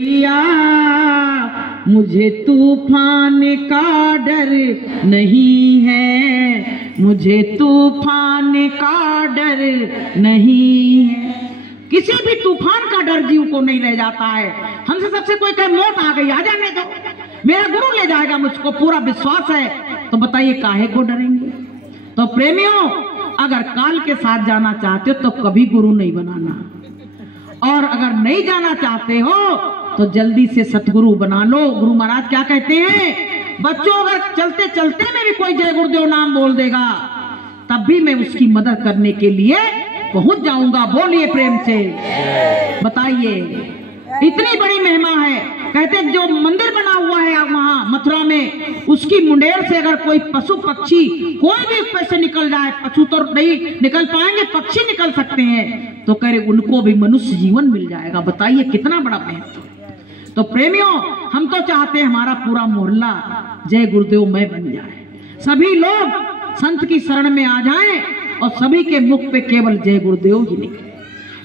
या मुझे तूफान का डर नहीं है, मुझे तूफान का डर नहीं है। किसी भी तूफान का डर जीव को नहीं रह जाता है। हमसे सबसे कोई कहे मौत आ गई, आ जाने दो, मेरा गुरु ले जाएगा, मुझको पूरा विश्वास है, तो बताइए काहे को डरेंगे। तो प्रेमियों, अगर काल के साथ जाना चाहते हो तो कभी गुरु नहीं बनाना, और अगर नहीं जाना चाहते हो तो जल्दी से सतगुरु बना लो। गुरु महाराज क्या कहते हैं, बच्चों अगर चलते चलते में भी कोई जय गुरुदेव नाम बोल देगा तब भी मैं उसकी मदद करने के लिए पहुंच जाऊंगा। बोलिए प्रेम से, बताइए, इतनी बड़ी महिमा है। कहते जो मंदिर बना हुआ है वहां मथुरा में, उसकी मुंडेर से अगर कोई पशु पक्षी कोई भी उस पर से निकल जाए, पशु तो नहीं निकल पाएंगे, पक्षी निकल सकते हैं, तो कह रहे उनको भी मनुष्य जीवन मिल जाएगा। बताइए कितना बड़ा महत्व। तो प्रेमियों, हम तो चाहते हैं हमारा पूरा मोहल्ला जय गुरुदेव में बन जाए, सभी लोग संत की शरण में आ जाएं और सभी के मुख पे केवल जय गुरुदेव ही निकले।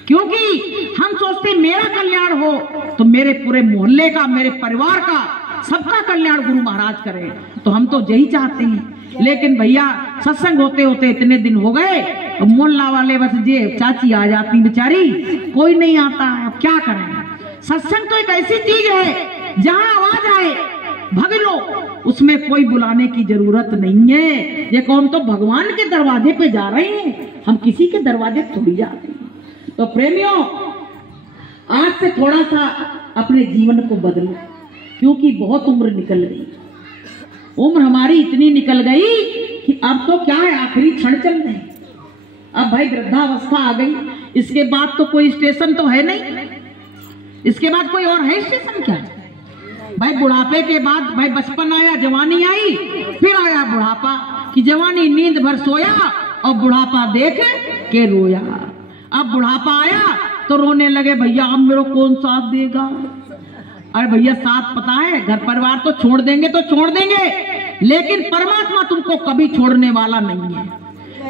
क्योंकि हम सोचते मेरा कल्याण हो तो मेरे पूरे मोहल्ले का, मेरे परिवार का, सबका कल्याण गुरु महाराज करें, तो हम तो यही चाहते हैं। लेकिन भैया सत्संग होते होते इतने दिन हो गए, तो मोहल्ला वाले बस जे चाची आ जाती बेचारी, कोई नहीं आता है, अब क्या करें। सत्संग तो एक ऐसी चीज है जहां आवाज आए भग लो, उसमें कोई बुलाने की जरूरत नहीं है। ये कौन तो भगवान के दरवाजे पे जा रहे हैं, हम किसी के दरवाजे थोड़ी जा रहे हैं। तो प्रेमियों, आज से थोड़ा सा अपने जीवन को बदलो, क्योंकि बहुत उम्र निकल गई, उम्र हमारी इतनी निकल गई कि अब तो क्या है, आखिरी क्षण चल रहे हैं। अब भाई वृद्धावस्था आ गई, इसके बाद तो कोई स्टेशन तो है नहीं, इसके बाद कोई और है स्टेशन क्या? भाई बुढ़ापे के बाद भाई बचपन आया, जवानी आई, फिर आया बुढ़ापा, कि जवानी नींद भर सोया और बुढ़ापा देख के रोया। अब बुढ़ापा आया तो रोने लगे, भैया अब मेरे कौन साथ देगा। अरे भैया साथ पता है, घर परिवार तो छोड़ देंगे तो छोड़ देंगे, लेकिन परमात्मा तुमको कभी छोड़ने वाला नहीं है,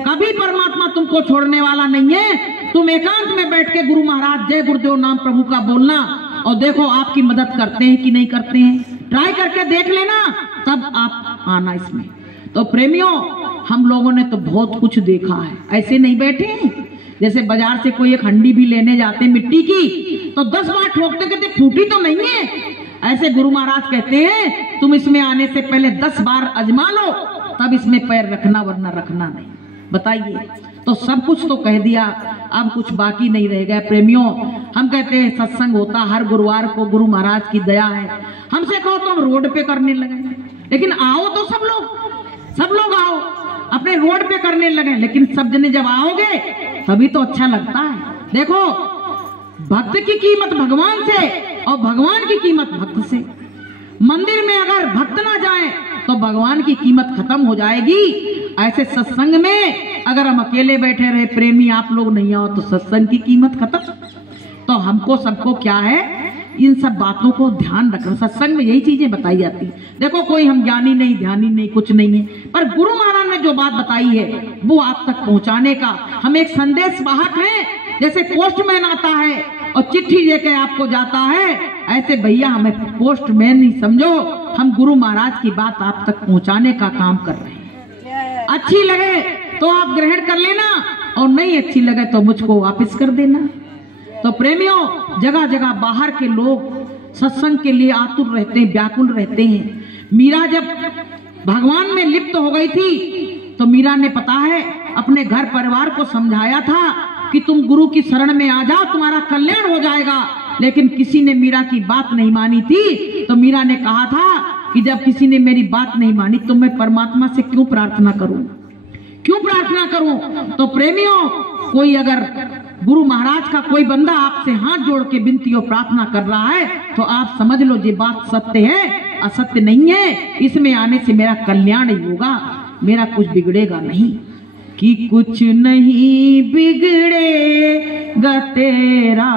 कभी परमात्मा तुमको छोड़ने वाला नहीं है। तुम एकांत में बैठ के गुरु महाराज जय गुरुदेव नाम प्रभु का बोलना, और देखो आपकी मदद करते हैं कि नहीं करते हैं, ट्राई करके देख लेना, तब आप आना इसमें। तो प्रेमियों, हम लोगों ने तो बहुत कुछ देखा है, ऐसे नहीं बैठे हैं। जैसे बाजार से कोई एक हंडी भी लेने जाते मिट्टी की, तो 10 बार ठोकते, कहते फूटी तो नहीं है। ऐसे गुरु महाराज कहते हैं तुम इसमें आने से पहले 10 बार आजमा लो, तब इसमें पैर रखना, वरना रखना नहीं। बताइए, तो सब कुछ तो कह दिया, अब कुछ बाकी नहीं रह गया। प्रेमियों, हम कहते हैं सत्संग होता हर गुरुवार को, गुरु महाराज की दया है। हमसे कहो तो हम रोड पे करने लगे, लेकिन आओ तो सब लोग आओ, अपने रोड पे करने लगे, लेकिन सब जने जब आओगे तभी तो अच्छा लगता है। देखो, भक्त की कीमत भगवान से और भगवान की कीमत भक्त से। मंदिर में अगर भक्त ना जाए तो भगवान की कीमत खत्म हो जाएगी। ऐसे सत्संग में अगर हम अकेले बैठे रहे, प्रेमी आप लोग नहीं आओ, तो सत्संग की कीमत खत्म। तो हमको सबको क्या है, इन सब बातों को ध्यान रखना। सत्संग में यही चीजें बताई जाती। देखो, कोई हम ज्ञानी नहीं, ध्यानी नहीं, कुछ नहीं है, पर गुरु महाराज ने जो बात बताई है वो आप तक पहुंचाने का हम एक संदेश वाहक हैं। जैसे पोस्टमैन आता है और चिट्ठी लेके आपको जाता है, ऐसे भैया हमें पोस्टमैन नहीं समझो, हम गुरु महाराज की बात आप तक पहुंचाने का काम कर रहे हैं। अच्छी लगे तो आप ग्रहण कर लेना, और नहीं अच्छी लगे तो मुझको वापस कर देना। तो प्रेमियों, जगह जगह बाहर के लोग सत्संग के लिए आतुर रहते हैं, व्याकुल रहते हैं। मीरा जब भगवान में लिप्त हो गई थी तो मीरा ने पता है अपने घर परिवार को समझाया था कि तुम गुरु की शरण में आ जाओ, तुम्हारा कल्याण हो जाएगा। लेकिन किसी ने मीरा की बात नहीं मानी थी। तो मीरा ने कहा था कि जब किसी ने मेरी बात नहीं मानी तो मैं परमात्मा से क्यों प्रार्थना करूं, क्यों प्रार्थना करूं। तो प्रेमियों, कोई अगर गुरु महाराज का कोई बंदा आपसे हाथ जोड़ के विनती और प्रार्थना कर रहा है तो आप समझ लो ये बात सत्य है, असत्य नहीं है। इसमें आने से मेरा कल्याण ही होगा, मेरा कुछ बिगड़ेगा नहीं। कि कुछ नहीं बिगड़ेगा तेरा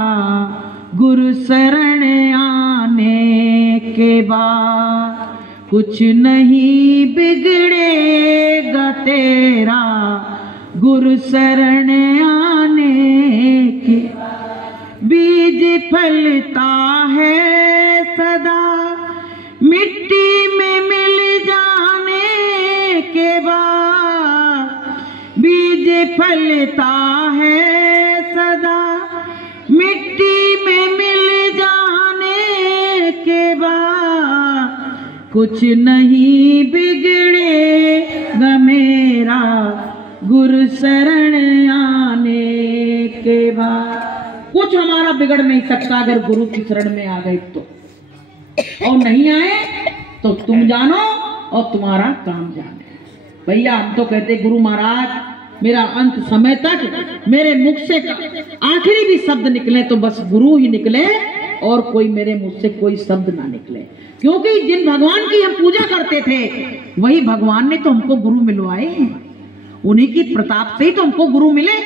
गुरु शरण आने के बाद, कुछ नहीं बिगड़ेगा तेरा गुरु शरण आने के। बीज फलता है रहता है सदा, मिट्टी में मिल जाने के बाद कुछ नहीं बिगड़ेगा मेरा गुरु शरण आने के बाद। कुछ हमारा बिगड़ नहीं सकता अगर गुरु की शरण में आ गए तो, और नहीं आए तो तुम जानो और तुम्हारा काम जाने। भैया हम तो कहते गुरु महाराज मेरा अंत समय तक मेरे मुख से आखिरी भी शब्द निकले तो बस गुरु ही निकले, और कोई मेरे मुख से कोई शब्द ना निकले, क्योंकि जिन भगवान की हम पूजा करते थे वही भगवान ने तो हमको गुरु मिलवाए हैं, उन्हीं की प्रताप से ही तो हमको गुरु मिले।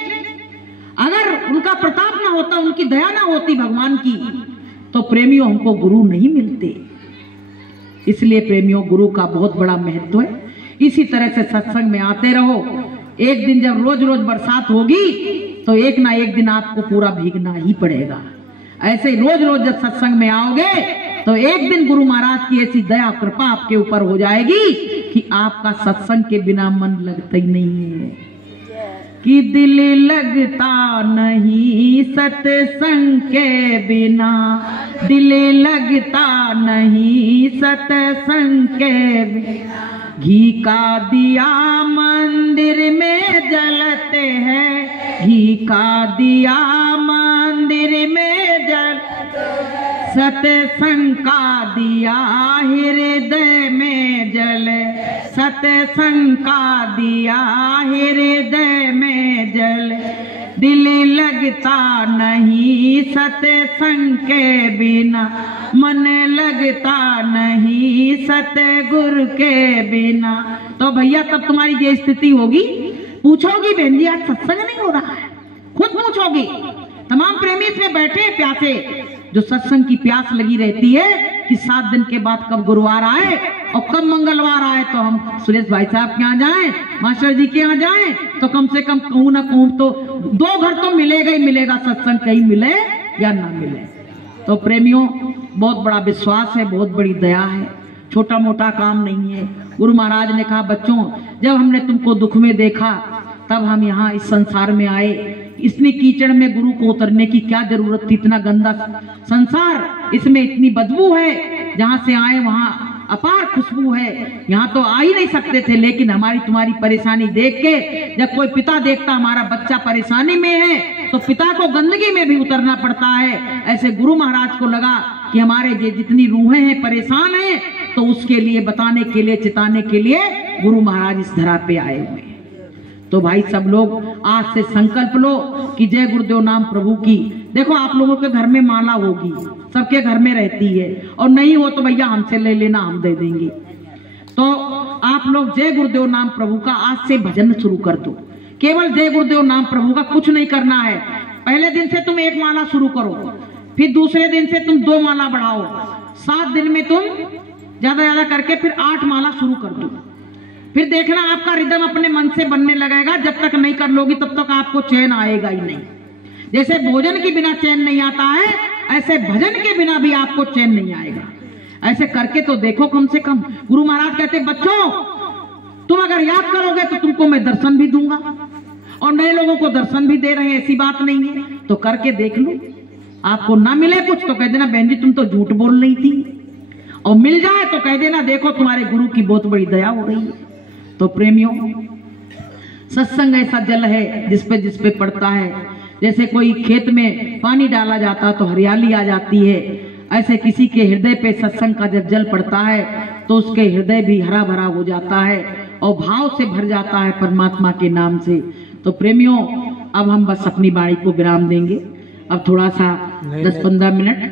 अगर उनका प्रताप ना होता, उनकी दया ना होती भगवान की, तो प्रेमियों हमको गुरु नहीं मिलते। इसलिए प्रेमियों गुरु का बहुत बड़ा महत्व है। इसी तरह से सत्संग में आते रहो। एक दिन जब रोज रोज बरसात होगी तो एक ना एक दिन आपको पूरा भीगना ही पड़ेगा। ऐसे ही रोज रोज जब सत्संग में आओगे तो एक दिन गुरु महाराज की ऐसी दया कृपा आपके ऊपर हो जाएगी कि आपका सत्संग के बिना मन लगता ही नहीं है, कि दिल लगता नहीं सत्संग के बिना, दिल लगता नहीं सत्संग के बिना। घी का दिया मंदिर में जलते हैं, घी का दिया मंदिर में जल, सत्संग का दिया हृदय में जले, सत्संग का दिया हृदय में जले। दिल लगता नहीं सत्संग के बिना, मन लगता नहीं सतगुरु के बिना। तो भैया तब तुम्हारी ये स्थिति होगी, पूछोगी बहन जी आज सत्संग नहीं हो रहा है, खुद पूछोगी। तमाम प्रेमी इसमें बैठे प्यासे, जो सत्संग की प्यास लगी रहती है कि 7 दिन के बाद कब गुरुवार आए और कब मंगलवार आए तो हम सुरेश भाई साहब के यहाँ जाएं, मास्टर जी के यहाँ जाएं, तो कम से कम कहूँ ना कहूँ तो 2 घर तो मिलेगा ही मिलेगा, सत्संग कहीं मिले या ना मिले। तो प्रेमियों बहुत बड़ा विश्वास है, बहुत बड़ी दया है, छोटा मोटा काम नहीं है। गुरु महाराज ने कहा बच्चों जब हमने तुमको दुख में देखा तब हम यहाँ इस संसार में आए। इसने कीचड़ में गुरु को उतरने की क्या जरूरत थी, इतना गंदा संसार, इसमें इतनी बदबू है, जहाँ से आए वहाँ अपार खुशबू है, यहाँ तो आ ही नहीं सकते थे। लेकिन हमारी तुम्हारी परेशानी देख के जब कोई पिता देखता हमारा बच्चा परेशानी में है तो पिता को गंदगी में भी उतरना पड़ता है। ऐसे गुरु महाराज को लगा कि हमारे जितनी रूहें हैं परेशान हैं, तो उसके लिए बताने के लिए चिताने के लिए गुरु महाराज इस धरा पे आए हुए। तो भाई सब लोग आज से संकल्प लो कि जय गुरुदेव नाम प्रभु की। देखो आप लोगों के घर में माला होगी, सबके घर में रहती है, और नहीं हो तो भैया हमसे ले लेना, हम दे देंगे। तो आप लोग जय गुरुदेव नाम प्रभु का आज से भजन शुरू कर दो। केवल जय गुरुदेव नाम प्रभु का, कुछ नहीं करना है। पहले दिन से तुम 1 माला शुरू करो, फिर दूसरे दिन से तुम 2 माला बढ़ाओ, 7 दिन में तुम ज्यादा ज्यादा करके फिर 8 माला शुरू कर दो। फिर देखना आपका रिदम अपने मन से बनने लगेगा। जब तक नहीं कर लोगी तब तक आपको चैन आएगा ही नहीं। जैसे भोजन के बिना चैन नहीं आता है, ऐसे भजन के बिना भी आपको चैन नहीं आएगा। ऐसे करके तो देखो कम से कम। गुरु महाराज कहते बच्चों तुम अगर याद करोगे तो तुमको मैं दर्शन भी दूंगा, और नए लोगों को दर्शन भी दे रहे हैं, ऐसी बात नहीं है। तो करके देख लो, आपको ना मिले कुछ तो कह देना बहन जी तुम तो झूठ बोल रही थी, और मिल जाए तो कह देना देखो तुम्हारे गुरु की बहुत बड़ी दया हो गई। तो प्रेमियों सत्संग ऐसा जल है जिस पे पड़ता है, जैसे कोई खेत में पानी डाला जाता तो हरियाली आ जाती है, ऐसे किसी के हृदय पे सत्संग का जब जल पड़ता है तो उसके हृदय भी हरा भरा हो जाता है और भाव से भर जाता है परमात्मा के नाम से। तो प्रेमियों अब हम बस अपनी वाणी को विराम देंगे, अब थोड़ा सा 10-15 मिनट